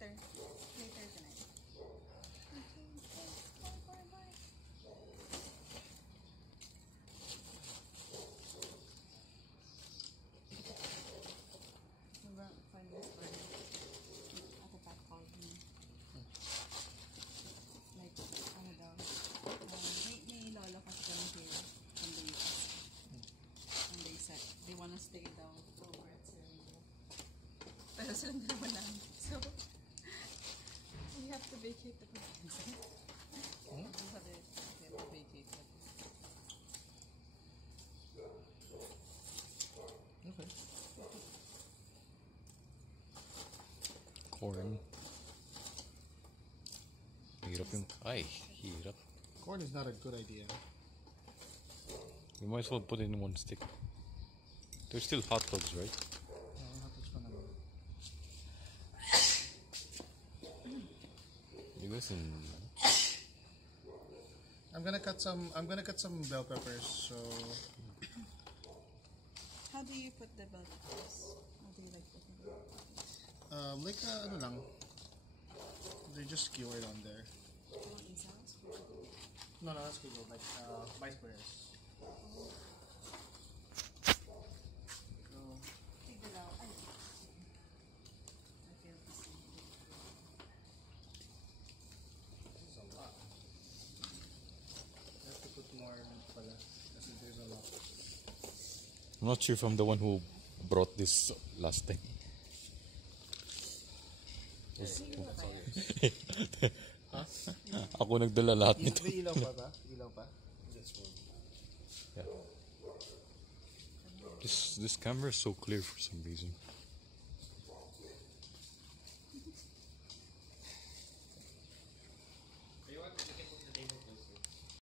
Later. Later tonight. Diba, find this story. Ate Pat called me. Like, ano daw. May lolo kasi kami here from the US. And they said, they wanna stay down over at Serengo. Pero silang dalawa lang. So, we have to vacate the place. We have to vacate it. Okay. Corn. Hirap yung... Ay, hirap. Corn is not a good idea. You might as well put it in one stick. There's still hot dogs, right? You listen. I'm gonna cut some bell peppers, so How do you put the bell peppers? How do you like putting the bell peppers? like ano lang. They just skewered on there. Oh, in sounds? No, that's good. Like by squares. So Tigil out. Ay. I feel the same. this is a lot. You have to put more pala. Kasi there's a lot. I'm not sure if I'm the one who brought this last time. Ako nagdala lahat nito. May ilaw pa ba? Ilaw pa? Yeah. This camera is so clear for some reason.